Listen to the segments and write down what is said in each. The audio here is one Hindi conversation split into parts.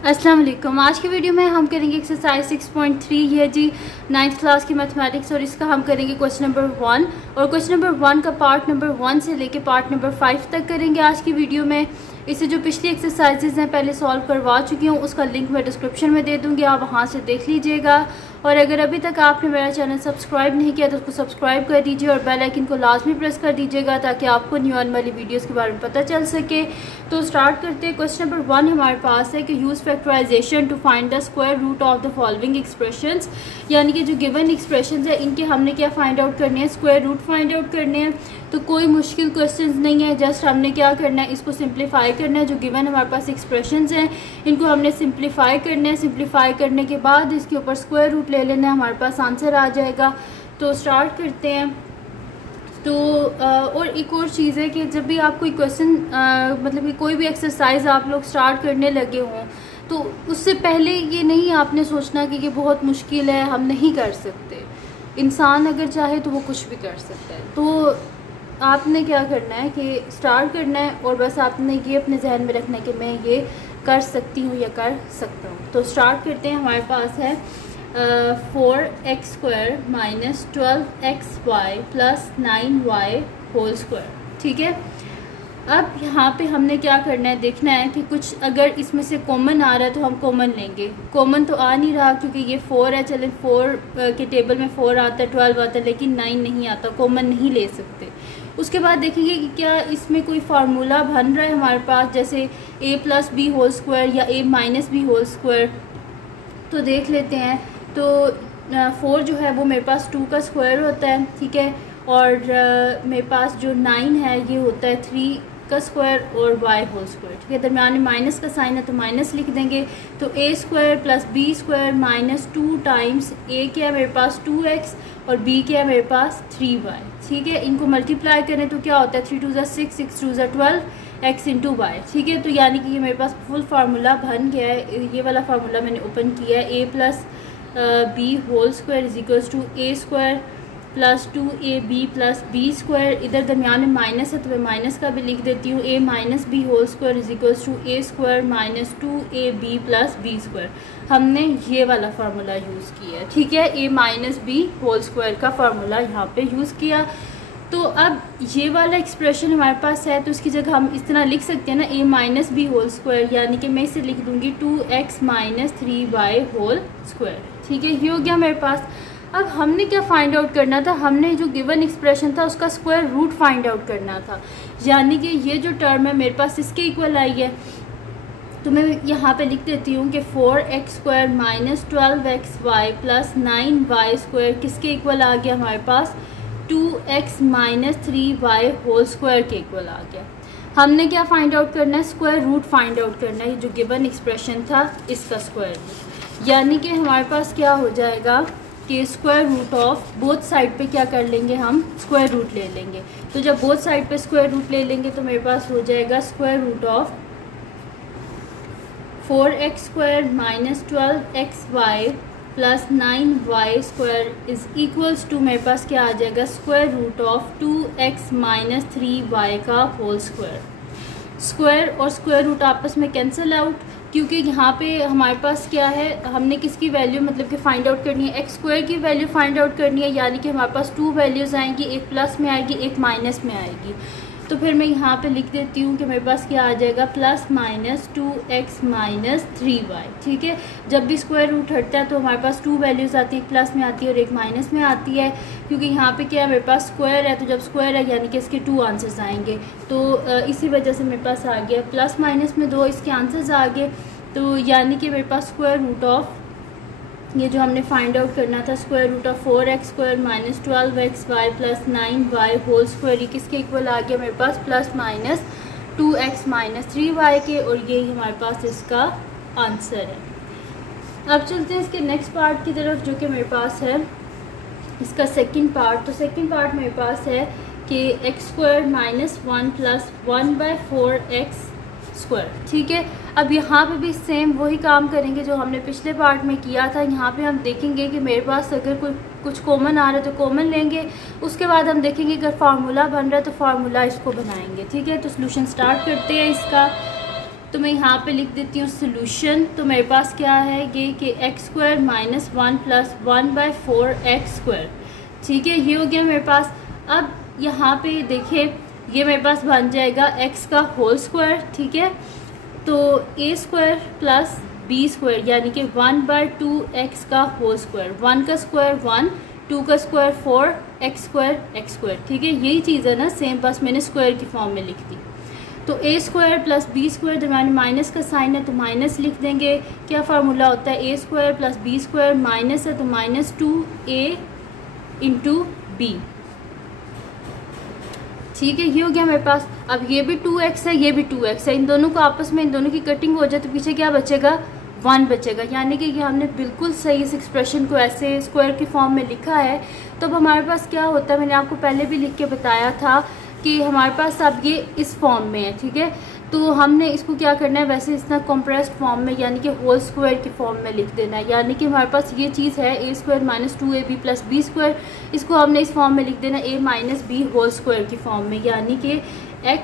अस्सलाम वालेकुम। आज की वीडियो में हम करेंगे एक्सरसाइज 6.3। ये जी 9th क्लास की मैथमेटिक्स और इसका हम करेंगे क्वेश्चन नंबर 1 और क्वेश्चन नंबर 1 का पार्ट नंबर 1 से लेके पार्ट नंबर 5 तक करेंगे आज की वीडियो में। इससे जो पिछली एक्सरसाइजेज हैं पहले सॉल्व करवा चुकी हूँ, उसका लिंक मैं डिस्क्रिप्शन में दे दूँगी, आप वहाँ से देख लीजिएगा। और अगर अभी तक आपने मेरा चैनल सब्सक्राइब नहीं किया तो उसको सब्सक्राइब कर दीजिए और बेल आइकन को लाजमी प्रेस कर दीजिएगा ताकि आपको न्यू आने वाली वीडियोस के बारे में पता चल सके। तो स्टार्ट करते हैं। क्वेश्चन नंबर 1 हमारे पास है कि use factorisation to find the square root of the following expressions, यानी कि जो गिवन एक्सप्रेशंस है इनके हमने क्या फाइंड आउट करने हैं, स्क्वायर रूट फाइंड आउट करने हैं। तो कोई मुश्किल क्वेश्चंस नहीं है, जस्ट हमने क्या करना है, इसको सिंप्लीफाई करना है। जो गिवन हमारे पास एक्सप्रेशंस हैं इनको हमने सिंप्लीफाई करना है। सिंप्लीफाई करने के बाद इसके ऊपर स्क्वायर रूट ले लेना है, हमारे पास आंसर आ जाएगा। तो स्टार्ट करते हैं। तो और एक और चीज़ है कि जब भी आप कोई क्वेश्चन मतलब कि कोई भी एक्सरसाइज आप लोग स्टार्ट करने लगे हों तो उससे पहले ये नहीं आपने सोचना कि ये बहुत मुश्किल है, हम नहीं कर सकते। इंसान अगर चाहे तो वो कुछ भी कर सकता है। तो आपने क्या करना है कि स्टार्ट करना है और बस आपने ये अपने जहन में रखना है कि मैं ये कर सकती हूँ या कर सकता हूँ। तो स्टार्ट करते हैं। हमारे पास है 4x² minus 12xy plus 9y whole square. ठीक है, अब यहाँ पे हमने क्या करना है, देखना है कि कुछ अगर इसमें से कॉमन आ रहा है तो हम कॉमन लेंगे। कॉमन तो आ नहीं रहा क्योंकि ये 4 है, चलें 4 के टेबल में 4 आता है, 12 आता है, लेकिन 9 नहीं आता, कॉमन नहीं ले सकते। उसके बाद देखेंगे कि क्या इसमें कोई फार्मूला बन रहा है हमारे पास, जैसे a plus B whole square या a minus B whole square. तो देख लेते हैं। तो 4 जो है वो मेरे पास 2 का स्क्वायर होता है, ठीक है, और मेरे पास जो 9 है ये होता है 3 का स्क्वायर और y होल स्क्वायर। ठीक है, दरम्यान में माइनस का साइन है तो माइनस लिख देंगे। तो a square plus b square minus 2 times a क्या है मेरे पास 2x और b क्या है मेरे पास 3y। ठीक है, इनको मल्टीप्लाई करें तो क्या होता है 3 2 6 6 2 12 x इंटू वाई। ठीक है, तो यानी कि ये मेरे पास फुल फार्मूला बन गया है। ये वाला फार्मूला मैंने ओपन किया है, a plus B whole square is equals to A square plus 2ab plus B square. इधर दरमियान में माइनस है तो मैं माइनस का भी लिख देती हूँ। a minus B whole square is equals to A square minus 2ab plus B square. हमने ये वाला फार्मूला यूज़ किया है। ठीक है, a minus B whole square का फार्मूला यहाँ पे यूज़ किया। तो अब ये वाला एक्सप्रेशन हमारे पास है तो इसकी जगह हम इस तरह लिख सकते हैं ना, a minus B whole square, यानी कि मैं इसे लिख दूँगी 2x minus 3y whole square. ठीक है, ये हो गया मेरे पास। अब हमने क्या फाइंड आउट करना था, हमने जो गिवन एक्सप्रेशन था उसका स्क्वायर रूट फाइंड आउट करना था, यानी कि ये जो टर्म है मेरे पास इसके इक्वल आई है। तो मैं यहाँ पे लिख देती हूँ कि 4x² minus 12xy plus 9y square किसके इक्वल आ गया हमारे पास 2x minus 3y whole square के इक्वल आ गया। हमने क्या फाइंड आउट करना है, स्क्वायर रूट फाइंड आउट करना है। जो गिवन एक्सप्रेशन था इसका स्क्वायर रूट, यानी कि हमारे पास क्या हो जाएगा कि square root of both side पे क्या कर लेंगे, हम स्क्वायर रूट ले लेंगे। तो जब बोथ साइड पे स्क्वायर रूट ले लेंगे तो मेरे पास हो जाएगा square root of 4x² minus 12xy plus 9y square is equals to मेरे पास क्या आ जाएगा square root of 2x minus 3y का होल स्क्वायर। स्क्वायर और स्क्वायर रूट आपस में कैंसिल आउट, क्योंकि यहाँ पे हमारे पास क्या है, हमने किसकी वैल्यू मतलब कि फाइंड आउट करनी है, एक्स स्क्वायर की वैल्यू फाइंड आउट करनी है, यानी कि हमारे पास 2 वैल्यूज़ आएंगी, एक प्लस में आएगी एक माइनस में आएगी। तो फिर मैं यहाँ पे लिख देती हूँ कि मेरे पास क्या आ जाएगा plus minus 2x minus 3y। ठीक है, जब भी स्क्वायर रूट हटता है तो हमारे पास 2 वैल्यूज़ आती है, एक प्लस में आती है और एक माइनस में आती है। क्योंकि यहाँ पे क्या है मेरे पास स्क्वायर है, तो जब स्क्वायर है यानी कि इसके 2 आंसर्स आएंगे। तो इसी वजह से मेरे पास आ गया प्लस माइनस में 2 इसके आंसर्स आ गए। तो यानी कि मेरे पास स्क्वायर रूट ऑफ ये जो हमने फाइंड आउट करना था square root of 4x² minus 12xy plus 9y whole square किसके इक्वल आ गया मेरे पास plus minus 2x minus 3y के, और ये हमारे पास इसका आंसर है। अब चलते हैं इसके नेक्स्ट पार्ट की तरफ जो कि मेरे पास है इसका सेकंड पार्ट। तो सेकंड पार्ट मेरे पास है कि x² minus 1 plus 1/4x square. ठीक है, अब यहाँ पे भी सेम वही काम करेंगे जो हमने पिछले पार्ट में किया था। यहाँ पे हम देखेंगे कि मेरे पास अगर कुछ कॉमन आ रहा है तो कॉमन लेंगे, उसके बाद हम देखेंगे अगर फार्मूला बन रहा है तो फार्मूला इसको बनाएंगे। ठीक है, तो सोल्यूशन स्टार्ट करते हैं इसका। तो मैं यहाँ पे लिख देती हूँ सोल्यूशन। तो मेरे पास क्या है ये कि x square minus 1 plus 1/4 x square, ठीक है, ये हो गया मेरे पास। अब यहाँ पे देखिए ये मेरे पास बन जाएगा एक्स का होल स्क्वायर, ठीक है। तो A square plus B square यानी कि 1/2 एक्स का होल स्क्वायर, 1 का स्क्वायर 1, 2 का स्क्वायर 4, एक्स स्क्वायर, ठीक है, यही चीज़ है ना सेम, बस मैंने स्क्वायर की फॉर्म में लिख दी। तो A square plus B square, दरम्यान माइनस का साइन है तो माइनस लिख देंगे। क्या फार्मूला होता है, A square plus B square, minus है तो -2a इंटू बी, ठीक है, ये हो गया मेरे पास। अब ये भी 2x है, ये भी 2x है, इन दोनों को आपस में, इन दोनों की कटिंग हो जाए तो पीछे क्या बचेगा, 1 बचेगा। यानी कि ये हमने बिल्कुल सही इस एक्सप्रेशन को ऐसे स्क्वायर की फॉर्म में लिखा है। तो अब हमारे पास क्या होता है, मैंने आपको पहले भी लिख के बताया था कि हमारे पास अब ये इस फॉर्म में है, ठीक है। तो हमने इसको क्या करना है, वैसे इतना कॉम्प्रेस्ड फॉर्म में यानी कि होल स्क्वायर की फॉर्म में लिख देना है। यानी कि हमारे पास ये चीज़ है A square minus 2ab plus B square, इसको हमने इस फॉर्म में लिख देना a minus B whole square की फॉर्म में, यानी कि x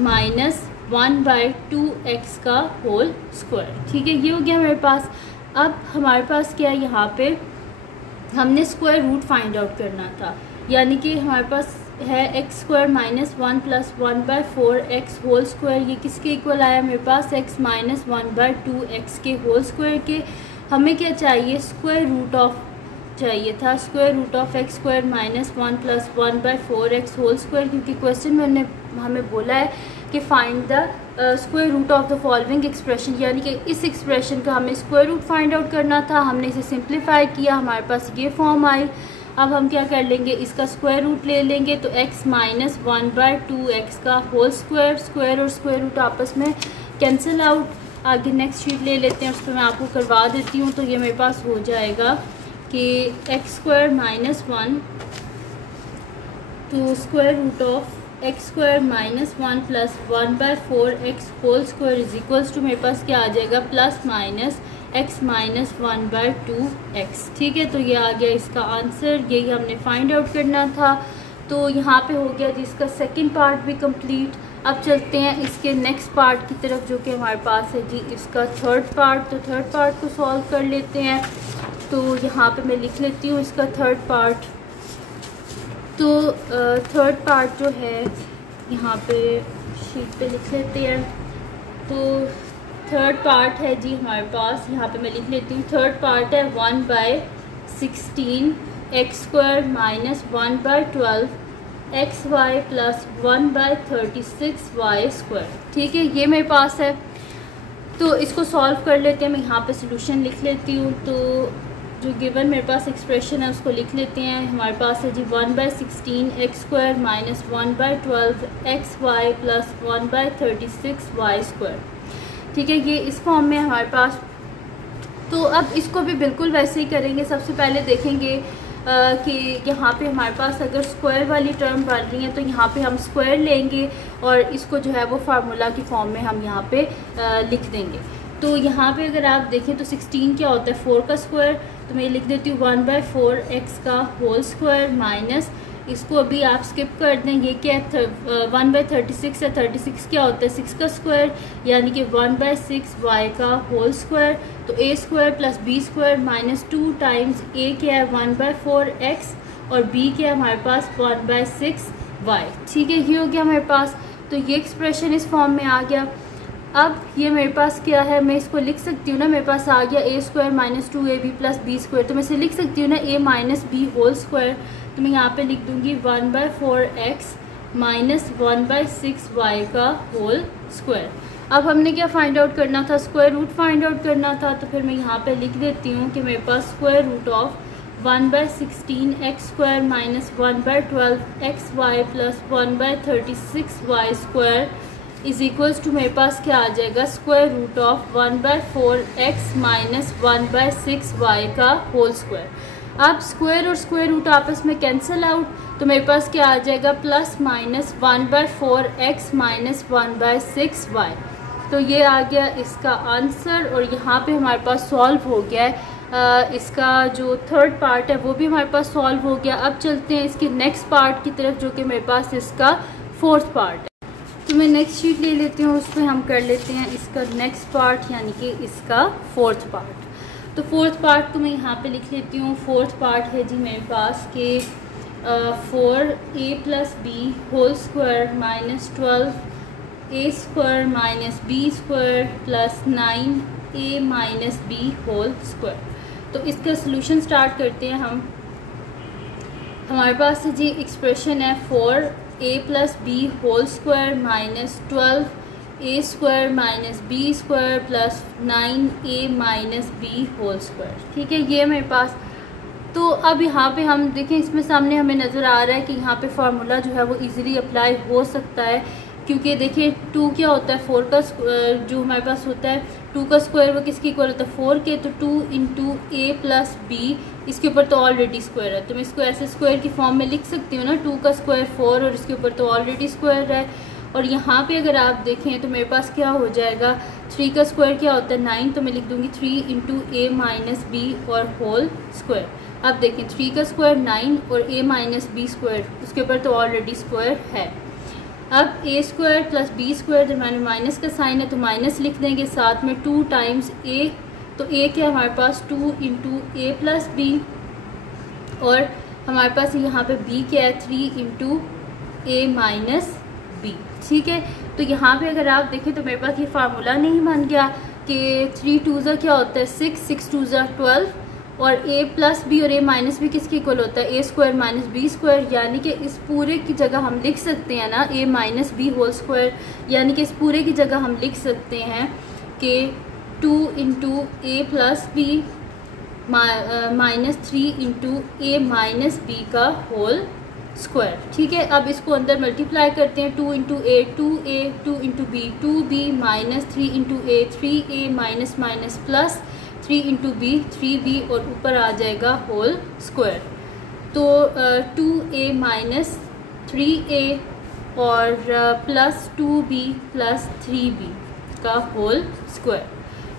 माइनस 1/2 एक्स का होल स्क्वायर, ठीक है, ये हो गया मेरे पास। अब हमारे पास क्या है, यहाँ पे हमने स्क्वायर रूट फाइंड आउट करना था, यानी कि हमारे पास है x square minus 1 plus 1/4 x whole square, ये किसके इक्वल आया मेरे पास, एक्स माइनस 1/2 एक्स के होल स्क्वायर के। हमें क्या चाहिए, स्क्वायर रूट ऑफ चाहिए था, square root of x square minus 1 plus 1/4 x whole square, क्योंकि क्वेश्चन में हमें बोला है कि find the square root of the following expression, यानी कि इस एक्सप्रेशन का हमें स्क्वायर रूट फाइंड आउट करना था। हमने इसे सिंप्लीफाई किया, हमारे पास ये फॉर्म आई। अब हम क्या कर लेंगे, इसका स्क्वायर रूट ले लेंगे, तो x माइनस 1/2 एक्स का होल स्क्वायर, स्क्वायर और स्क्वायर रूट आपस में कैंसिल आउट। आगे नेक्स्ट शीट ले लेते हैं, उस पर मैं आपको करवा देती हूँ। तो ये मेरे पास हो जाएगा कि एक्स स्क्वायर माइनस 1 तो square root of x square minus 1 plus 1/4 x whole square is equals to, मेरे पास क्या आ जाएगा, plus minus x minus 1/2 x, ठीक है। तो ये आ गया इसका आंसर, यही हमने फाइंड आउट करना था। तो यहाँ पे हो गया जी इसका सेकंड पार्ट भी कंप्लीट। अब चलते हैं इसके नेक्स्ट पार्ट की तरफ, जो कि हमारे पास है जी इसका थर्ड पार्ट। तो थर्ड पार्ट को सॉल्व कर लेते हैं। तो यहाँ पे मैं लिख लेती हूँ इसका थर्ड पार्ट। तो थर्ड पार्ट जो है यहाँ पे शीट पे लिख लेते हैं। तो थर्ड पार्ट है जी हमारे पास, यहाँ पे मैं लिख लेती हूँ। थर्ड पार्ट है 1/16 x square minus 1/12 x Y plus 1/36 Y square, ठीक है, ये मेरे पास है। तो इसको सॉल्व कर लेते हैं। मैं यहाँ पे सोल्यूशन लिख लेती हूँ। तो जो गिवन मेरे पास एक्सप्रेशन है उसको लिख लेते हैं। हमारे पास है जी 1/16 x square minus 1/12 x Y plus 1/36 Y square, ठीक है, ये इस फॉर्म में हमारे पास। तो अब इसको भी बिल्कुल वैसे ही करेंगे। सबसे पहले देखेंगे कि यहाँ पे हमारे पास अगर स्क्वायर वाली टर्म बन रही है तो यहाँ पे हम स्क्वायर लेंगे और इसको जो है वो फार्मूला की फॉर्म में हम यहाँ पे लिख देंगे। तो यहाँ पे अगर आप देखें तो 16 क्या होता है, 4 का स्क्वायर, तो मैं लिख देती हूँ 1/4 एक्स का होल स्क्वायर माइनस, इसको अभी आप स्किप कर दें, ये क्या है 1/36 है, 36 क्या होता है 6 का स्क्वायर, यानी कि 1/6 वाई का होल स्क्वायर। तो A square plus B square minus 2 times A क्या है 1/4 एक्स और बी क्या है हमारे पास 1/6 वाई, ठीक है, ये हो गया मेरे पास। तो ये एक्सप्रेशन इस फॉर्म में आ गया। अब ये मेरे पास क्या है, मैं इसको लिख सकती हूँ ना, मेरे पास आ गया A square minus 2ab plus B square, तो मैं इसे लिख सकती हूँ ना a minus B whole square. तो मैं यहाँ पे लिख दूँगी 1/4 एक्स माइनस 1/6 वाई का होल स्क्वायर। अब हमने क्या फाइंड आउट करना था, स्क्वायर रूट फाइंड आउट करना था। तो फिर मैं यहाँ पे लिख देती हूँ कि मेरे पास square root of 1/16 x square minus 1/12 x Y plus 1/36 Y square is equals to, मेरे पास क्या आ जाएगा, square root of 1/4 x minus 1/6 Y का होल स्क्वायर। अब स्क्वायर और स्क्वायर रूट आपस में कैंसिल आउट, तो मेरे पास क्या आ जाएगा, plus minus 1/4 x minus 1/6 y. तो ये आ गया इसका आंसर और यहाँ पे हमारे पास सॉल्व हो गया है। इसका जो थर्ड पार्ट है वो भी हमारे पास सॉल्व हो गया। अब चलते हैं इसके नेक्स्ट पार्ट की तरफ, जो कि मेरे पास इसका फोर्थ पार्ट है। तो मैं नेक्स्ट शीट ले लेती हूँ, उस पर हम कर लेते हैं इसका नेक्स्ट पार्ट यानी कि इसका फोर्थ पार्ट। तो फोर्थ पार्ट को मैं यहाँ पे लिख लेती हूँ। फोर्थ पार्ट है जी मेरे पास के 4a + b whole square minus 12a square minus b square plus 9a - b whole square. तो इसका सोल्यूशन स्टार्ट करते हैं हम। हमारे पास जी एक्सप्रेशन है 4a + b whole square minus 12a square minus b square plus 9a - b whole square. ठीक है, ये मेरे पास। तो अब यहाँ पे हम देखें, इसमें सामने हमें नज़र आ रहा है कि यहाँ पे फार्मूला जो है वो इजीली अप्लाई हो सकता है, क्योंकि देखिए 2 क्या होता है, 4 का जो हमारे पास होता है 2 का स्क्वायर वो किसके इक्वल होता है, 4 के। तो 2 × a + b, इसके ऊपर तो ऑलरेडी स्क्वायर है, तो मैं इसको ऐसे स्क्वायर की फॉर्म में लिख सकती हूँ ना, 2 का स्क्वायर 4 और इसके ऊपर तो ऑलरेडी स्क्वायर है। और यहाँ पे अगर आप देखें तो मेरे पास क्या हो जाएगा, 3 का स्क्वायर क्या होता है 9, तो मैं लिख दूँगी 3 × a - b और होल स्क्वायर। अब देखें 3 का स्क्वायर 9 और a - b स्क्वायर, उसके ऊपर तो ऑलरेडी स्क्वायर है। अब a square plus b square, दरम्यान माइनस का साइन है तो माइनस लिख देंगे, साथ में 2 टाइम्स a, तो a क्या है हमारे पास 2 × a + b, और हमारे पास यहाँ पे b क्या है 3 × a - b। ठीक है, तो यहाँ पे अगर आप देखें तो मेरे पास ये फार्मूला नहीं बन गया कि 3 2 क्या होता है 6, 6 2 12, और a + b और a - b किसके इक्वल होता है, a square minus b square. यानी कि इस पूरे की जगह हम लिख सकते हैं ना a - b होल स्क्वायर, यानी कि इस पूरे की जगह हम लिख सकते हैं कि 2 × a + b - 3 × a - b का होल स्क्वायर। ठीक है, अब इसको अंदर मल्टीप्लाई करते हैं, 2 × a 2a, 2 × b 2b, - 3 × a 3a plus 3 × b 3b, और ऊपर आ जाएगा होल स्क्वायर। तो 2a - 3a और प्लस 2b प्लस 3b का होल स्क्वायर।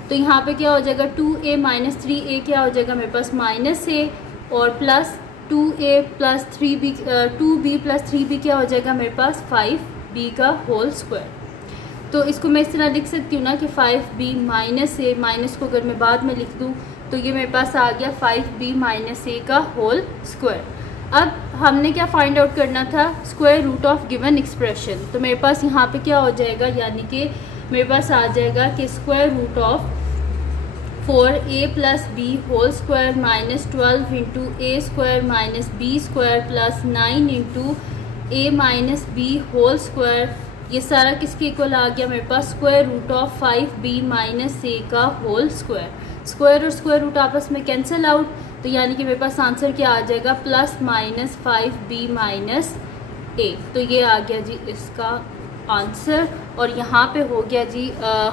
तो यहाँ पे क्या हो जाएगा 2a - 3a क्या हो जाएगा मेरे पास -a, और plus 2a + 3b 2b + 3b क्या हो जाएगा मेरे पास 5b का होल स्क्वायर। तो इसको मैं इस तरह लिख सकती हूँ ना कि 5b - a, माइनस को अगर मैं बाद में लिख दूँ तो ये मेरे पास आ गया 5b - a का होल स्क्वायर। अब हमने क्या फाइंड आउट करना था, square root of given expression. तो मेरे पास यहाँ पे क्या हो जाएगा, यानी कि मेरे पास आ जाएगा कि square root of 4a + b whole square minus 12 × a square minus b square plus 9 × a - b whole square, ये सारा किसके इक्वल आ गया मेरे पास, square root of 5b - a का होल स्क्वायर। स्क्वायर और स्क्वायर रूट आपस में कैंसिल आउट, तो यानी कि मेरे पास आंसर क्या आ जाएगा +-5b - a। तो ये आ गया जी इसका आंसर, और यहाँ पे हो गया जी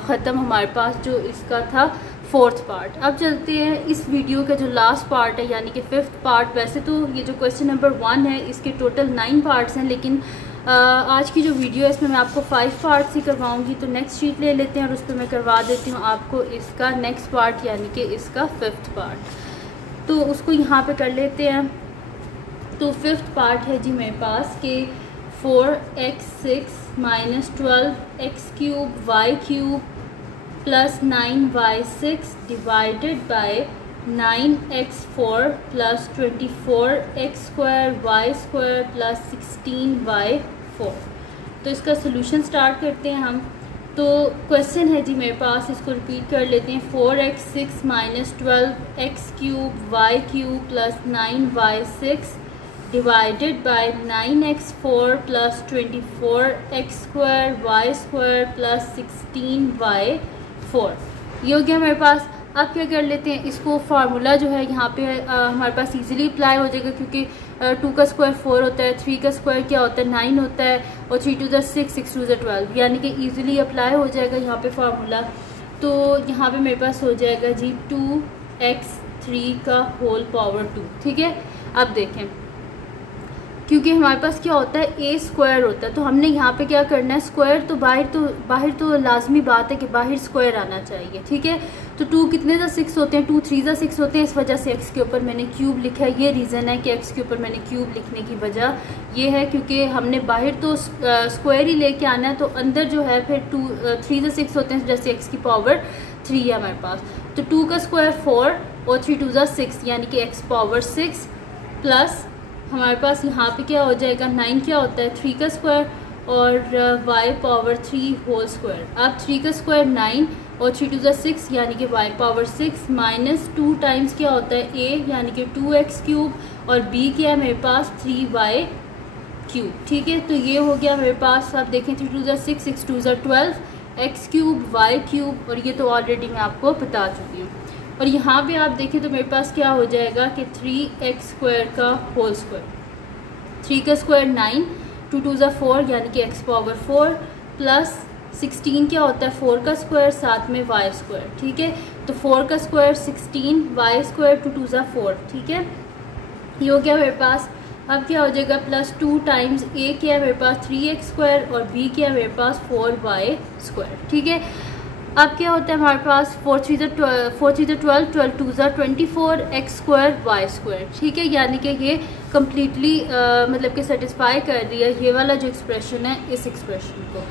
ख़त्म हमारे पास जो इसका था फोर्थ पार्ट। अब चलते हैं इस वीडियो का जो लास्ट पार्ट है यानी कि फिफ्थ पार्ट। वैसे तो ये जो क्वेश्चन नंबर 1 है इसके टोटल 9 पार्ट्स हैं, लेकिन आज की जो वीडियो है इसमें मैं आपको 5 पार्ट्स ही करवाऊंगी। तो नेक्स्ट शीट ले लेते हैं और उस पर मैं करवा देती हूँ आपको इसका नेक्स्ट पार्ट यानी कि इसका फिफ्थ पार्ट। तो उसको यहाँ पे कर लेते हैं। तो फिफ्थ पार्ट है जी मेरे पास कि 4x6 - 12x³ y³ plus 9y6 divided by 9x4 plus 24x² y² plus 16y4। तो इसका सोल्यूशन स्टार्ट करते हैं हम। तो क्वेश्चन है जी मेरे पास, इसको रिपीट कर लेते हैं। 4x6 - 12x³ y³ plus 9y6 divided by 9x4 plus 24x² y² plus 16y4। ये हो गया मेरे पास। अब क्या कर लेते हैं, इसको फार्मूला जो है यहाँ पे हमारे पास इजीली अप्लाई हो जाएगा, क्योंकि 2 का स्क्वायर 4 होता है, 3 का स्क्वायर क्या होता है 9 होता है, और 3 2 6 6 2 12, यानी कि इजीली अप्लाई हो जाएगा यहाँ पे फार्मूला। तो यहाँ पे मेरे पास हो जाएगा जी 2x3 का होल पावर 2। ठीक है, अब देखें क्योंकि हमारे पास क्या होता है ए स्क्वायर होता है, तो हमने यहाँ पे क्या करना है स्क्वायर, तो बाहर तो लाजमी बात है कि बाहर स्क्वायर आना चाहिए, ठीक है। तो 2 कितने ज़ा 6 होते हैं, 2 3 ज़ा 6 होते हैं, इस वजह से x के ऊपर मैंने क्यूब लिखा है। ये रीज़न है कि x के ऊपर मैंने क्यूब लिखने की वजह ये है क्योंकि हमने बाहर तो स्क्वायर ही लेके आना है, तो अंदर जो है फिर 3 ज़ा 6 होते हैं, जैसे x की पावर 3 है हमारे पास। तो 2 का स्क्वायर 4 और 3 2 ज़ा 6 यानी कि x पावर 6 प्लस हमारे पास यहाँ पे क्या हो जाएगा 9 क्या होता है 3 का स्क्वायर और y पावर 3 होल स्क्वायर। अब 3 का स्क्वायर 9 और 3 2 ज़ा 6 यानी कि y पावर 6 माइनस 2 टाइम्स क्या होता है a यानी कि 2x क्यूब और b क्या है मेरे पास 3y क्यूब, ठीक है। तो ये हो गया मेरे पास, आप देखें 3 2 ज़ा 6 6 2 ज़ा 12 x क्यूब y क्यूब, और ये तो ऑलरेडी मैं आपको बता चुकी हूँ। और यहाँ पे आप देखें तो मेरे पास क्या हो जाएगा कि 3x स्क्वायर का होल स्क्वायर, 3 का स्क्वायर 9 2 2 ज़ा 4 यानी कि x पावर 4 प्लस 16 क्या होता है 4 का स्क्वायर साथ में y स्क्वायर, ठीक है। तो 4 का स्क्वायर 16 y स्क्वायर 2 2 ज़ा 4, ठीक है। ये हो गया मेरे पास। अब क्या हो जाएगा प्लस 2 टाइम्स a क्या है मेरे पास 3x स्क्वायर और b क्या है मेरे पास 4y स्क्वायर, ठीक है। अब क्या होता है हमारे पास 4 3 ज़ा 12 12 2 ज़ा 24 x स्क्वायर y स्क्वायर, ठीक है। यानी कि ये कम्प्लीटली मतलब कि सेटिस्फाई कर रही है ये वाला जो एक्सप्रेशन है इस एक्सप्रेशन को।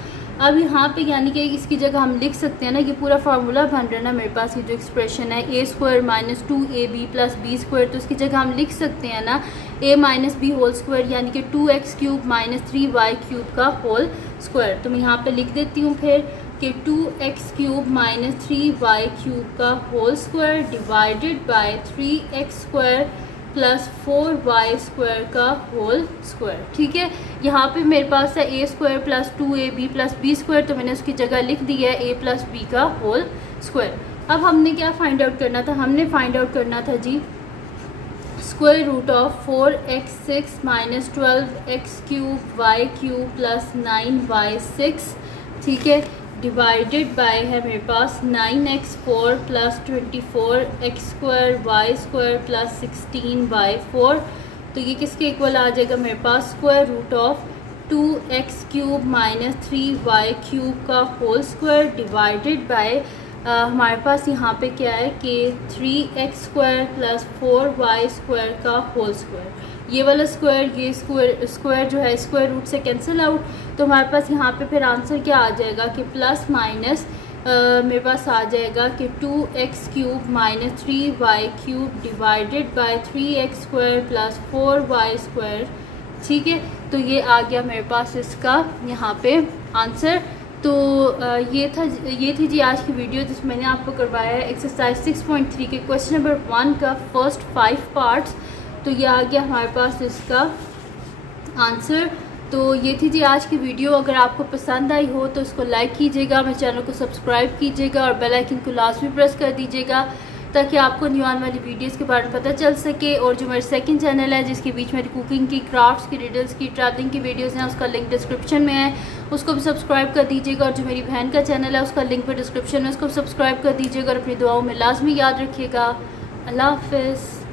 अब यहाँ पे यानी कि इसकी जगह हम लिख सकते हैं ना, ये पूरा फार्मूला बन रहा है ना मेरे पास, ये जो एक्सप्रेशन है a square minus 2ab plus b square, तो इसकी जगह हम लिख सकते हैं ना a minus B whole square यानी कि 2x cube minus 3y cube का होल स्क्वायर। तो मैं यहाँ पे लिख देती हूँ फिर कि 2x cube minus 3y cube का whole square divided by 3x square plus 4y square का होल स्क्वायर, ठीक है। यहाँ पे मेरे पास है a square plus 2ab plus b square, तो मैंने उसकी जगह लिख दी है a प्लस b का होल स्क्वायर। अब हमने क्या फाइंड आउट करना था, हमने फाइंड आउट करना था जी square root of 4x6 minus 12x cube y cube plus 9y6, ठीक है, डिवाइडेड बाय है मेरे पास 9x4 plus 24x square y square plus 16y4। तो ये किसके इक्वल आ जाएगा मेरे पास square root of 2x cube minus 3y cube का होल स्क्वायर डिवाइडेड बाय हमारे पास यहाँ पे क्या है कि 3x square plus 4y square का होल स्क्वायर। ये वाला स्क्वायर ये स्क्वायर जो है स्क्वायर रूट से कैंसिल आउट, तो हमारे पास यहाँ पे फिर आंसर क्या आ जाएगा कि प्लस माइनस मेरे पास आ जाएगा कि 2x cube minus 3y cube divided by 3x square plus 4y square, ठीक है। तो ये आ गया मेरे पास इसका यहाँ पे आंसर। तो ये थी जी आज की वीडियो जिसमें मैंने आपको करवाया है एक्सरसाइज 6.3 के क्वेश्चन नंबर 1 का फर्स्ट 5 पार्ट्स। तो ये आ गया हमारे पास इसका आंसर। तो ये थी जी आज की वीडियो। अगर आपको पसंद आई हो तो इसको लाइक कीजिएगा, मेरे चैनल को सब्सक्राइब कीजिएगा और बेल आइकन को लाजमी प्रेस कर दीजिएगा ताकि आपको न्यू आने वाली वीडियोस के बारे में पता चल सके। और जो मेरा सेकंड चैनल है जिसके बीच मेरी कुकिंग की, क्राफ्ट्स की, रिडल्स की, ट्रैवलिंग की वीडियोस हैं, उसका लिंक डिस्क्रिप्शन में है, उसको भी सब्सक्राइब कर दीजिएगा। और जो मेरी बहन का चैनल है उसका लिंक भी डिस्क्रिप्शन में, उसको सब्सक्राइब कर दीजिएगा और अपनी दुआओं में लाजमी याद रखिएगा। अल्लाह हाफिज़।